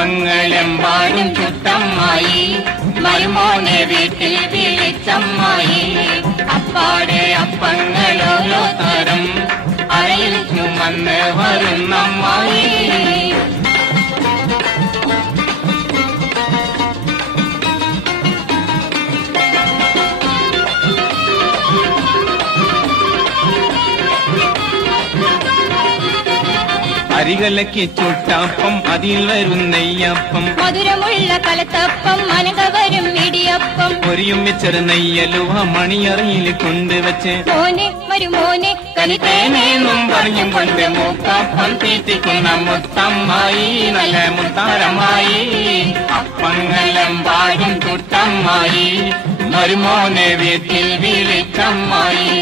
അപ്പങ്ങളെമ്പാടും ചുട്ടമ്മായി മരുമോനെ വീട്ടിൽ വിളിച്ചമ്മായി അപ്പാടെ അപ്പങ്ങളോരോ തരം അരയിൽ ചുമന്ന് വരുന്നമ്മായി അരികലയ്ക്ക് ചുട്ടപ്പം അതിൽ വരും നെയ്യപ്പം മധുരമുള്ള കലത്തപ്പം മനകവരും ഇടിയപ്പം പൊരിയും വെച്ചൊരു നെയ്യലുവ മണിയറയിൽ കൊണ്ടുവച്ച് മോനെ വരുമോനെ കനിത്തേനേന്നും പറഞ്ഞും കൊണ്ട് മൂക്കപ്പം തീറ്റിക്കുന്ന മുത്തമ്മായി നല്ല മുത്താരമായി അപ്പങ്ങളെമ്പാടും ചുട്ടമ്മായി മരുമോനെ വീട്ടിൽ വിളിച്ചമ്മായി